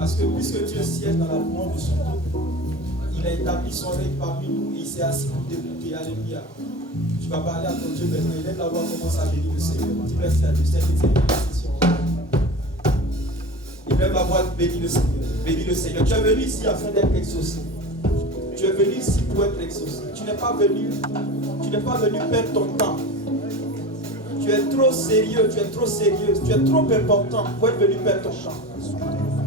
Parce que puisque Dieu siège dans la louange de son nom, il a établi son règne parmi nous et il s'est assis pour t'écouter. Alléluia. Tu vas parler à ton Dieu maintenant. Il aime la voix, commence à bénir le Seigneur. Dis merci à Dieu. Il aime la voix, bénis le Seigneur. Bénis le Seigneur. Tu es venu ici afin d'être exaucé. Tu es venu ici pour être exaucé. Tu n'es pas venu perdre ton temps. Tu es trop sérieux, tu es trop sérieuse, tu es trop important pour être venu perdre ton temps.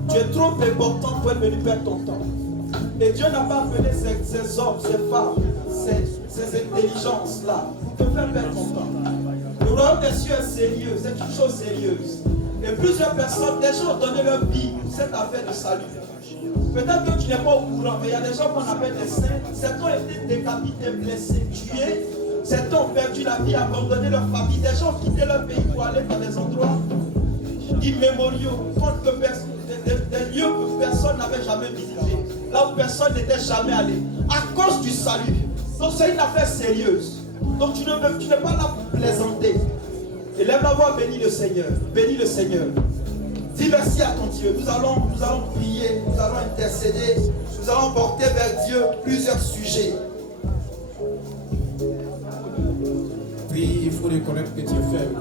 Tu es trop important pour être venu perdre ton temps. Et Dieu n'a pas appelé ces hommes, ces femmes, ces intelligences-là pour te faire perdre ton temps. Le royaume des cieux est sérieux, c'est une chose sérieuse. Et plusieurs personnes, des gens ont donné leur vie pour cette affaire de salut. Peut-être que tu n'es pas au courant, mais il y a des gens qu'on appelle des saints. Certains ont été décapités, blessés, tués. Certains ont perdu la vie, abandonné leur famille. Des gens ont quitté leur pays pour aller dans des endroits immémoriaux, des lieux que personne n'avait jamais visités, là où personne n'était jamais allé, à cause du salut. Donc c'est une affaire sérieuse. Donc tu n'es pas là pour plaisanter. Et lève la voix, bénis le Seigneur. Bénis le Seigneur. Dis merci à ton Dieu. Nous allons prier, nous allons intercéder, nous allons porter vers Dieu plusieurs sujets. Puis il faut reconnaître que tu es faible.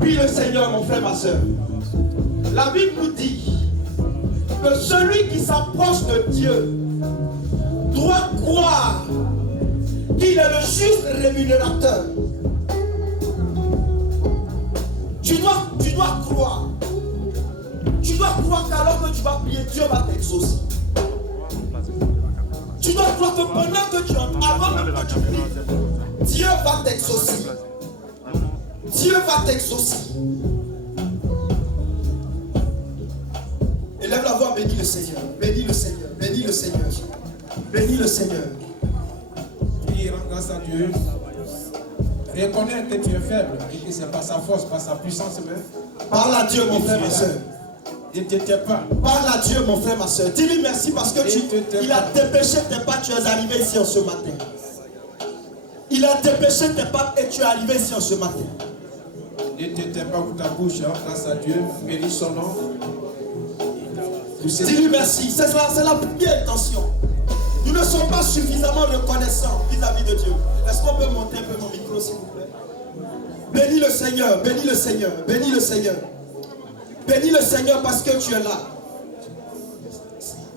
Prie le Seigneur, mon frère, ma soeur. La Bible nous dit que celui qui s'approche de Dieu doit croire qu'il est le juste rémunérateur. Tu dois croire. Tu dois croire qu'alors que tu vas prier, Dieu va t'exaucer. Tu dois croire que pendant que tu entres, avant même que tu pries, Dieu va t'exaucer. Dieu va t'exaucer. Élève la voix, bénis le Seigneur. Bénis le Seigneur. Bénis le Seigneur. Bénis le Seigneur. Prie, rends grâce à Dieu. Reconnais que tu es faible et que ce n'est pas sa force, pas sa puissance même. Parle à Dieu, mon frère, ma soeur. Ne t'étais pas. Parle à Dieu, mon frère, ma soeur. Dis-lui merci parce que il a dépêché tes pas, tu es arrivé ici en ce matin. Il a dépêché tes pas et tu es arrivé ici en ce matin. Ne t'étais pas pour ta bouche, hein, grâce à Dieu. Bénis son nom. Dis-lui merci. C'est la première intention. Nous ne sommes pas suffisamment reconnaissants vis-à-vis de Dieu. Est-ce qu'on peut monter un peu mon micro, s'il vous plaît? Bénis le Seigneur, bénis le Seigneur, bénis le Seigneur. Bénis le Seigneur parce que tu es là.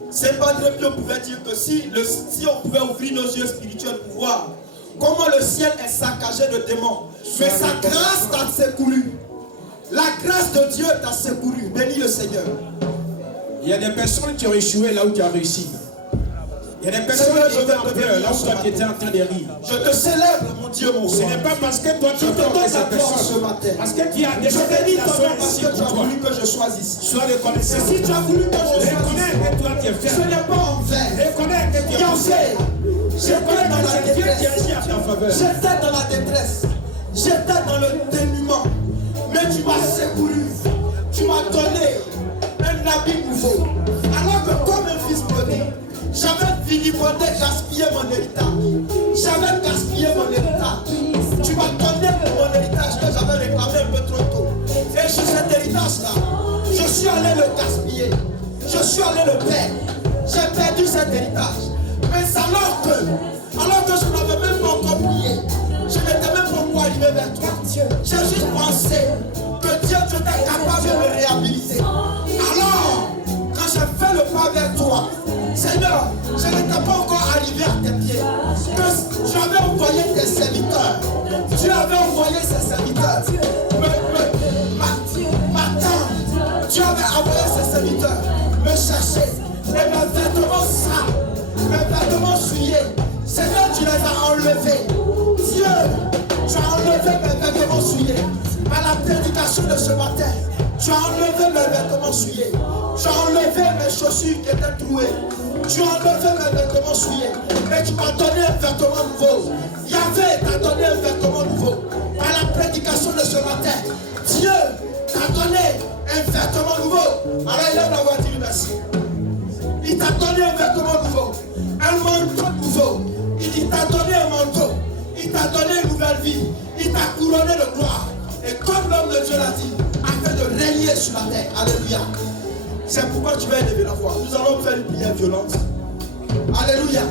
C'est Padre Pio pouvait dire que si on pouvait ouvrir nos yeux spirituels pour voir comment le ciel est saccagé de démons, mais sa grâce t'a secouru. La grâce de Dieu t'a secouru. Bénis le Seigneur. Il y a des personnes qui ont échoué là où tu as réussi. Il y a des personnes qui étaient en pleurs là où toi tu étais en train de rire. Je te célèbre, mon Dieu, mon roi. Ce n'est pas parce que toi tu te donnes ces personnes ce matin. Parce que tu as déjà béni ton nom parce ici que tu as pour toi. voulu que je sois ici. Sois reconnaissant. Si tu as voulu que je sois ici, reconnais que toi tu es ce faible. n'est pas en vain. Reconnais que tu es faible. J'étais dans la détresse. J'étais J'étais dans la détresse. J'étais dans le dénuement. Mais tu m'as secouru. Tu m'as donné un habit nouveau. Alors que comme un fils prodigue, j'avais vilipendé, gaspillé mon héritage. J'avais gaspillé mon héritage. Tu m'as donné mon héritage que j'avais réclamé un peu trop tôt. Et sur cet héritage-là, je suis allé le gaspiller. Je suis allé le perdre. J'ai perdu cet héritage. Mais alors que je n'avais même pas encore prié, je n'étais même pas encore arrivé vers toi. J'ai juste pensé que Dieu était capable de me réhabiliter. Alors, quand j'ai fait le pas vers toi, Seigneur, je n'étais pas encore arrivé à tes pieds. Que tu avais envoyé tes serviteurs. Tu avais envoyé ces serviteurs. Matin, tu avais envoyé ces serviteurs me chercher. Et mes vêtements sales, mes vêtements souillés, Seigneur, tu les as enlevés. Dieu, tu as enlevé mes vêtements souillés. À la prédication de ce matin, tu as enlevé mes vêtements souillés. Tu as enlevé mes chaussures qui étaient trouées. Tu as enlevé mes vêtements souillés. Et tu m'as donné un vêtement nouveau. Yahvé t'a donné un vêtement nouveau. À la prédication de ce matin, Dieu t'a donné un vêtement nouveau. Alors il a la dit merci. Il t'a donné un vêtement nouveau. Un manteau nouveau. Il t'a donné un manteau. Il t'a donné une nouvelle vie. Il t'a couronné de gloire. Et comme l'homme de Dieu l'a dit, afin de régner sur la terre. Alléluia. C'est pourquoi tu vas élever la voix. Nous allons faire une prière violente. Alléluia.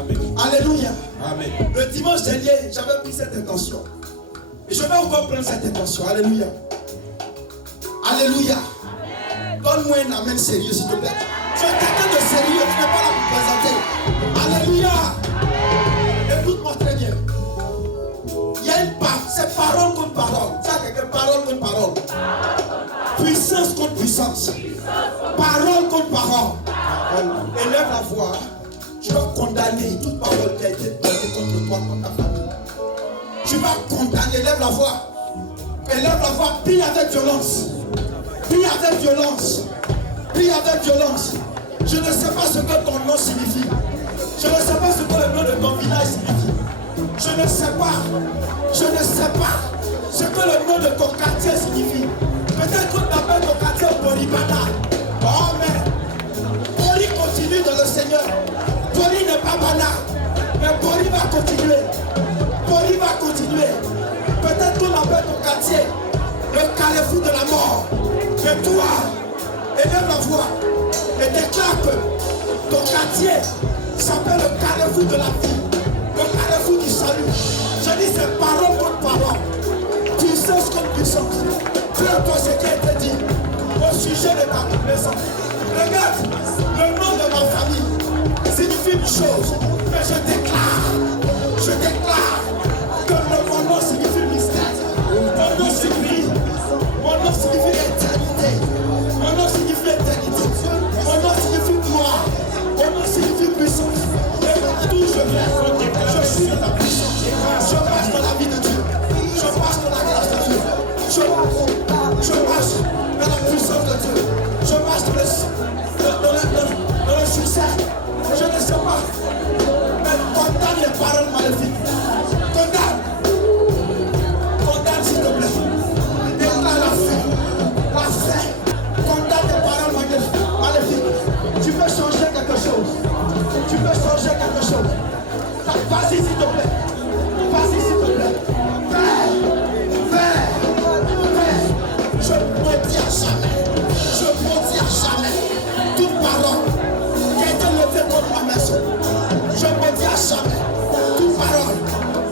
Amen. Alléluia. Amen. Le dimanche dernier, j'avais pris cette intention. Et je vais encore prendre cette intention. Alléluia. Alléluia. Donne-moi un amen sérieux, s'il te plaît. Tu es quelqu'un de sérieux, tu n'es pas là pour présenter. Alléluia. Écoute-moi très bien. Il y a une part, c'est parole contre parole. Tu as quelqu'un, parole contre parole. Puissance contre puissance. Parole contre parole. Élève la voix. Tu vas condamner toute parole qui a été donnée contre toi, contre ta famille. Tu vas condamner, élève la voix. Élève la voix, prie avec violence. Prie avec violence. Prie avec violence. Je ne sais pas ce que ton nom signifie. Je ne sais pas ce que le nom de ton village signifie. Je ne sais pas. Je ne sais pas ce que le nom de ton quartier signifie. Peut-être qu'on t'appelle ton quartier Boribana. Oh mais Bori continue dans le Seigneur. Bori n'est pas Bana. Mais Bori va continuer. Bori va continuer. Peut-être qu'on appelle ton quartier le carrefour de la mort. Mais toi, élève la voix et déclare que ton quartier s'appelle le carrefour de la vie. Le carrefour du salut. Je dis c'est parole contre parole. Puissance contre puissance. Peu importe ce qui a été dit au sujet de ta naissance. Regarde, le nom de ma famille signifie une chose. Mais je déclare que mon nom signifie mystère. Mon nom signifie éternité. Mon nom signifie éternité. Mon nom signifie gloire. Mon nom signifie puissance. Et d'où je viens, je suis dans la puissance. Je marche dans la vie de Dieu. Je marche dans la grâce de Dieu. Je marche dans la puissance de Dieu. Je marche dans le succès. Je ne sais pas. Mais condamne les paroles maléfiques. Condamne s'il te plaît. Déclare la fin. Condamne les paroles maléfiques. Tu peux changer quelque chose. Vas-y s'il te plaît. Fais. Je maudis à jamais toute parole qui a été levée contre ma maison. Je maudis à jamais toute parole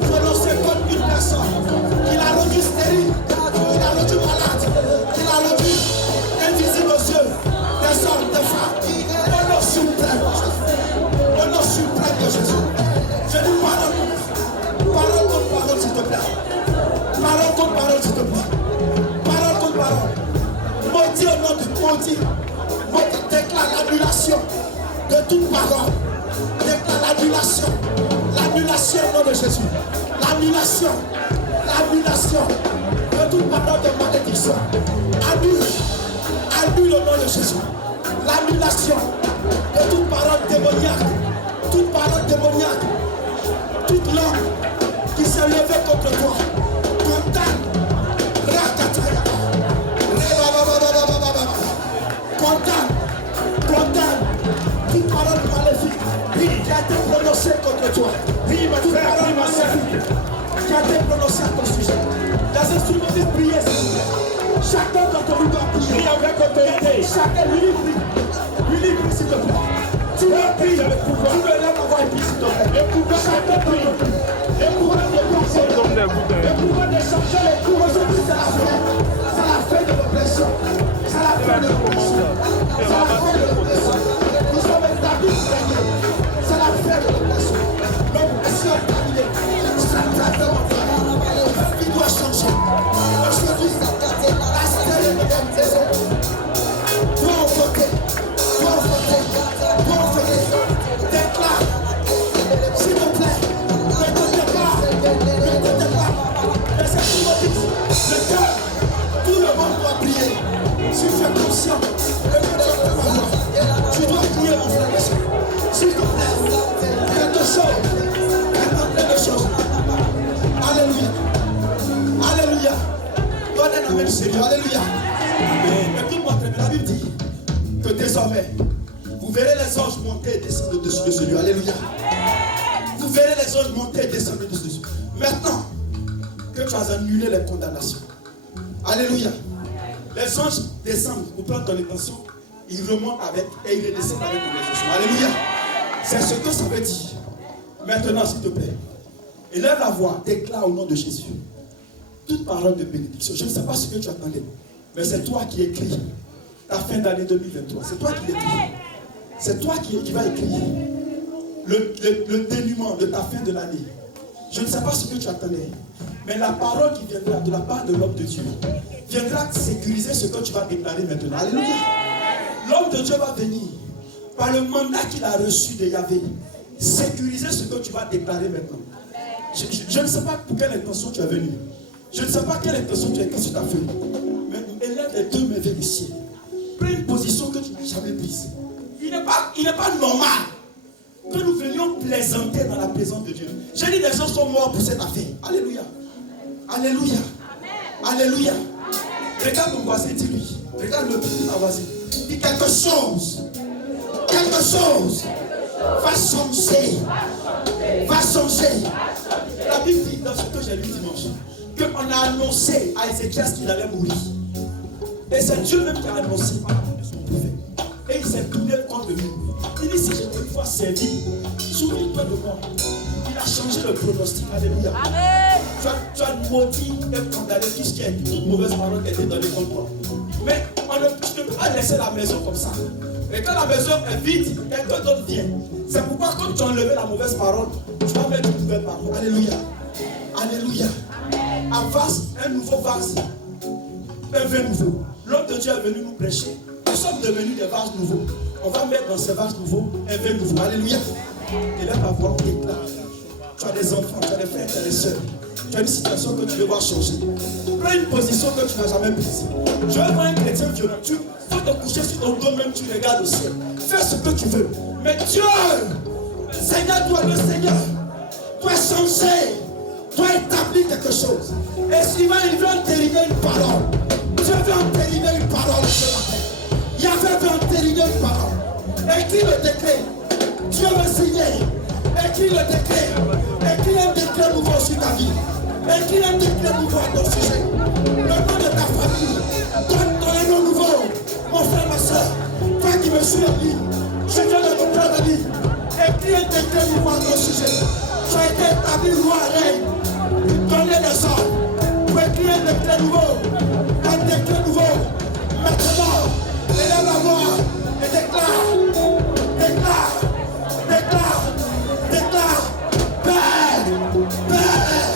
prononcée contre une personne qui l'a rendu stérile, qui l'a rendu malade, qui l'a rendu invisible aux yeux des hommes, des femmes. Au nom suprême de Jésus. Je dis parole contre parole s'il te plaît. Parole contre parole s'il te plaît. Parole contre parole. Maudit au nom de maudit. Déclare l'annulation de toute parole. Déclare l'annulation. L'annulation au nom de Jésus. L'annulation de toute parole de malédiction. Annule au nom de Jésus. L'annulation de toute parole démoniaque. Toute parole démoniaque. Toute langue qui s'est levée contre toi. Condamne. Condamne toute parole maléfique qui a été prononcée contre toi. Toute parole maléfique qui a été prononcée à ton sujet. Les instruments de prière, s'il vous plaît. Chacun d'entre nous doit prier avec autorité. Chacun, lui prie s'il te plaît. Tu veux prier le pouvoir. Tu veux l'avoir pris s'il te plaît. Le pouvoir, chacun prie. Le pouvoir de penser. Le pouvoir de changer les cours. Aujourd'hui, c'est la fin. C'est la fin de l'oppression. C'est la fin de l'oppression. C'est la fin de l'oppression. Nous sommes établis pour régner. C'est la fin de l'oppression. L'oppression est terminée. C'est la fin de l'oppression. Il doit changer. Aujourd'hui, la stérile de l'oppression. Dois voter. Déclare. S'il te plaît. Ne t'étais pas. Laissez tout le monde. Le cœur. Tout le monde doit prier. Si tu es conscient. Tu dois prier mon frère. S'il te plaît. Quelque chose. Alléluia. Alléluia. Donne un amen sérieux. Alléluia. Amen. Écoute-moi très bien. La Bible dit que désormais, vous verrez les anges monter et descendre au-dessus de celui. Alléluia. Vous verrez les anges monter et descendre au-dessus de celui. Maintenant que tu as annulé les condamnations, Alléluia. Les anges descendent pour prendre ton intention. Ils remontent avec et ils redescendent avec ton intention. Alléluia. C'est ce que ça veut dire. Maintenant, s'il te plaît, élève la voix, déclare au nom de Jésus toute parole de bénédiction. Je ne sais pas ce que tu attendais, mais c'est toi qui écris ta fin d'année 2023. C'est toi qui l'écris. C'est toi qui vas écrire le dénouement de ta fin de l'année. Je ne sais pas ce que tu attendais, mais la parole qui viendra de la part de l'homme de Dieu viendra sécuriser ce que tu vas déclarer maintenant. Alléluia. L'homme de Dieu va venir par le mandat qu'il a reçu de Yahvé, sécuriser ce que tu vas déclarer maintenant. Je ne sais pas pour quelle intention tu es venu. Je ne sais pas quelle intention tu as écrit sur ta feuille. Mais élève les deux mains vers le ciel. Prends une position que tu n'as jamais prise. Il n'est pas normal que nous venions plaisanter dans la présence de Dieu. J'ai dit les gens sont morts pour cette affaire. Alléluia. Alléluia. Alléluia. Regarde ton voisin, dis-lui. Regarde le petit ta voisine. Dis quelque chose. Quelque chose va changer. Va changer. La Bible dit dans ce que j'ai lu dimanche qu'on a annoncé à Ézéchias qu'il allait mourir. Et c'est Dieu même qui a annoncé par la bouche de son prophète. Et il s'est tourné contre lui. Il dit si je t'ai une fois servi, souviens-toi de moi. Il a changé le pronostic. Alléluia. Amen. Tu as maudit et condamné tout ce qui est toute mauvaise parole qui était dans les contrôles. Mais tu ne peux pas laisser la maison comme ça. Et quand la maison est vide, quelqu'un d'autre vient. C'est pourquoi quand tu as enlevé la mauvaise parole, tu vas mettre une nouvelle parole. Alléluia. Alléluia. Un vase, un nouveau vase. Un vin nouveau. L'homme de Dieu est venu nous prêcher. Nous sommes devenus des vases nouveaux. On va mettre dans ces vases nouveaux un vin nouveau. Alléluia. Et là, ta voix déclare. Tu as des enfants, tu as des frères, tu as des soeurs. Tu as une situation que tu veux voir changer. Prends une position que tu n'as jamais prise. Je veux voir un chrétien violent. Tu faut te coucher sur ton dos, même tu regardes au ciel. Fais ce que tu veux. Mais Dieu, Seigneur, toi le Seigneur, dois changer, dois établir quelque chose. Et s'il va entériner une parole, Dieu veut entériner une parole ce matin. Yahvé veut entériner une parole. Écris le décret. Dieu veut signer. Écris le décret. Écris un décret nouveau sur ta vie. Écris un décret nouveau à ton sujet. Le nom de ta famille. Donne-toi un nom nouveau. Mon frère, ma soeur. Toi qui me suis en ligne. Je viens de te faire de vie. Écris un décret nouveau à ton sujet. Tu as été établi roi reine. Donnez des ordres. Pour écrire un décret nouveau. Un décret nouveau. Maintenant, élève la voix et déclare. Déclare. Déclare. Déclare. Père. Père.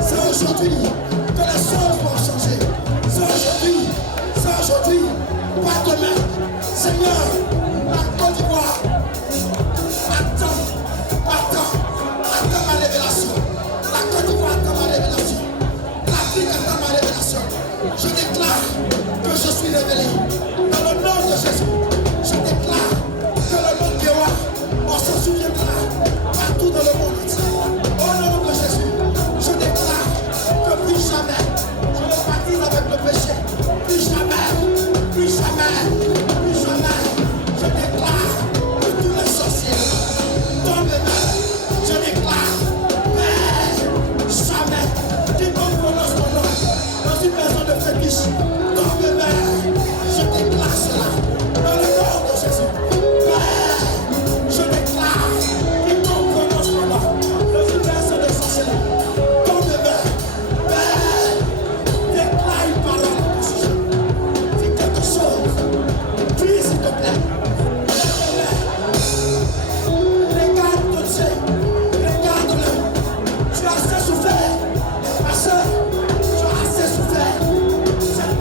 C'est aujourd'hui que les choses vont changer. C'est aujourd'hui. C'est aujourd'hui. Pas demain. Seigneur, la Côte d'Ivoire. Attends ma révélation. La Côte d'Ivoire attend ma révélation. L'Afrique attend ma révélation. Je déclare que je suis révélé. Dans le nom de Jésus, je déclare que le nom de Yahvé, on se souviendra partout dans le monde entier. Au nom de Jésus, je déclare que plus jamais je ne baptise avec le péché. Plus jamais, plus jamais, plus jamais. Je déclare que tous les sorciers tombent les mains. Je déclare, mais jamais, quiconque prononce mon nom dans une maison de fétiche, tombe les mains. Je déclare cela dans le nom de Jésus. Mais je déclare, quiconque prononce mon nom dans une maison de sorcellerie, tombe les mains. Mais déclare une parole à ton sujet. Dis quelque chose. Prie s'il te plaît. Regarde ton Dieu. Regarde-le. Tu as assez souffert. Ma soeur, tu as assez souffert. Cette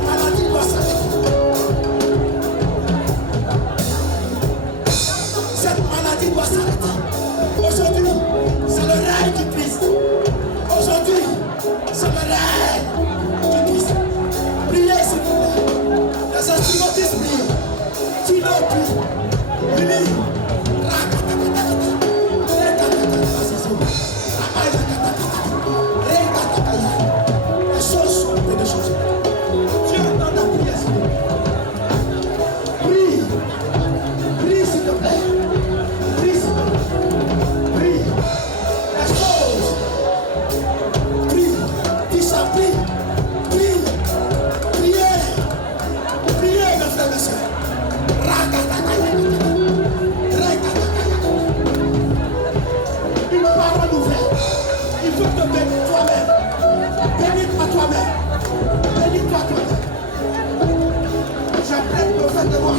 prophète de moi.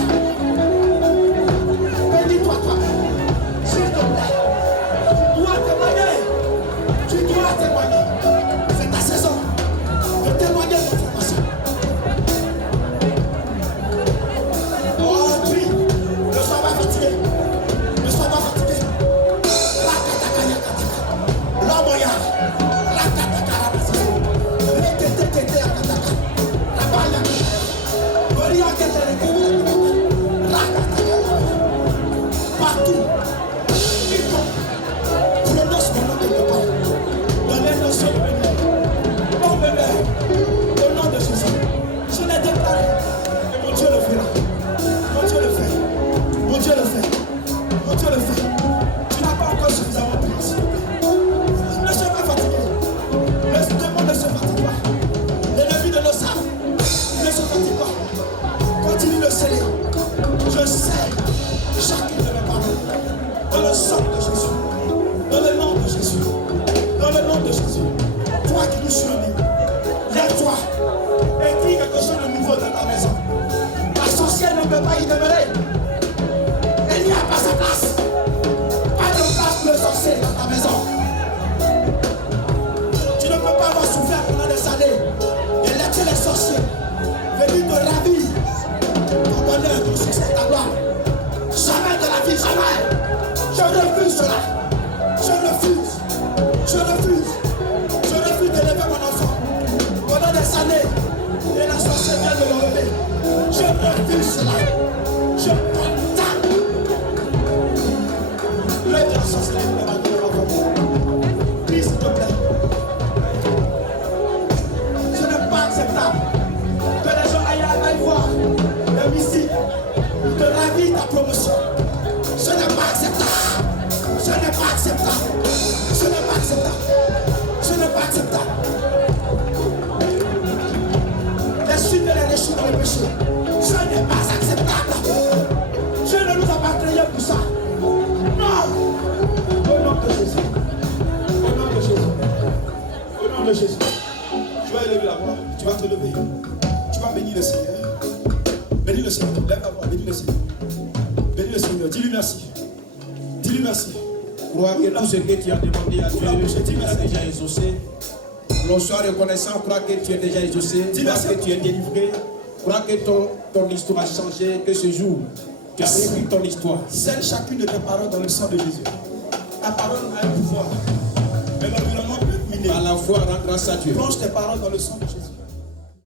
Bénis-toi toi-même. S'il te plaît. Tu dois témoigner. Tu dois témoigner. C'est ta saison de témoigner de formation. Oh, prie. Ne sois pas fatigué. Ne sois pas fatigué. L'homme, partout, prononce mon nom quelque part. Dans les notions de bénédiction. Mon bébé, au nom de Jésus, je l'ai déclaré. Et mon Dieu le fera. Mon Dieu le fait. Mon Dieu le fait. Mon Dieu le fait. Tu n'as pas encore suffisamment pris, s'il te plaît. Ne sois pas fatigué. Le démon ne se fatigue pas. L'ennemi de nos âmes ne se fatigue pas. Continue de sceller. Je sais chacune de mes paroles. Dans le sang de Jésus. Dans le nom de Jésus. Dans le nom de Jésus. Toi qui nous survis, lève-toi et dis quelque chose de nouveau dans ta maison. La sorcière ne peut pas y demeurer. Il n'y a pas sa place. Pas de place pour le sorcier dans ta maison. Tu ne peux pas avoir souffert pendant des années et laisser les sorciers venir te ravir ton bonheur, ton succès, ta gloire. Jamais de la vie, jamais. Je refuse cela. Je refuse. Je refuse. Je refuse d'élever mon enfant pendant des années et la sorcière vient de le lever. Je refuse cela. Je condamne l'œuvre de la sorcellerie de ma vie de ma famille. Prie, s'il te plaît. Ce n'est pas acceptable que les gens aillent voir les missiles de ravir ta promotion. Ce n'est pas acceptable. Ce n'est pas acceptable. Ce n'est pas acceptable. Ce n'est pas acceptable. Les suites et les déchets dans le péché. Ce n'est pas acceptable. Dieu ne nous a pas créés pour ça. Non. Au nom de Jésus. Au nom de Jésus. Au nom de Jésus. Tu vas élever la voix. Tu vas te lever. Tu vas bénir le Seigneur. Bénis le Seigneur. Lève la voix. Bénis le Seigneur. Bénis le Seigneur. Dis-lui merci. Dis-lui merci. Crois que tout ce que tu as demandé à Dieu, tu as déjà exaucé. L'on soit reconnaissant, crois que tu es déjà exaucé. Crois que tu es délivré. Crois que ton histoire a changé. Que ce jour, tu as écrit ton histoire. Scelle chacune de tes paroles dans le sang de Jésus. Ta parole a un pouvoir. Mais l'environnement peut miner. Par la foi, rends grâce à Dieu. Plonge tes paroles dans le sang de Jésus.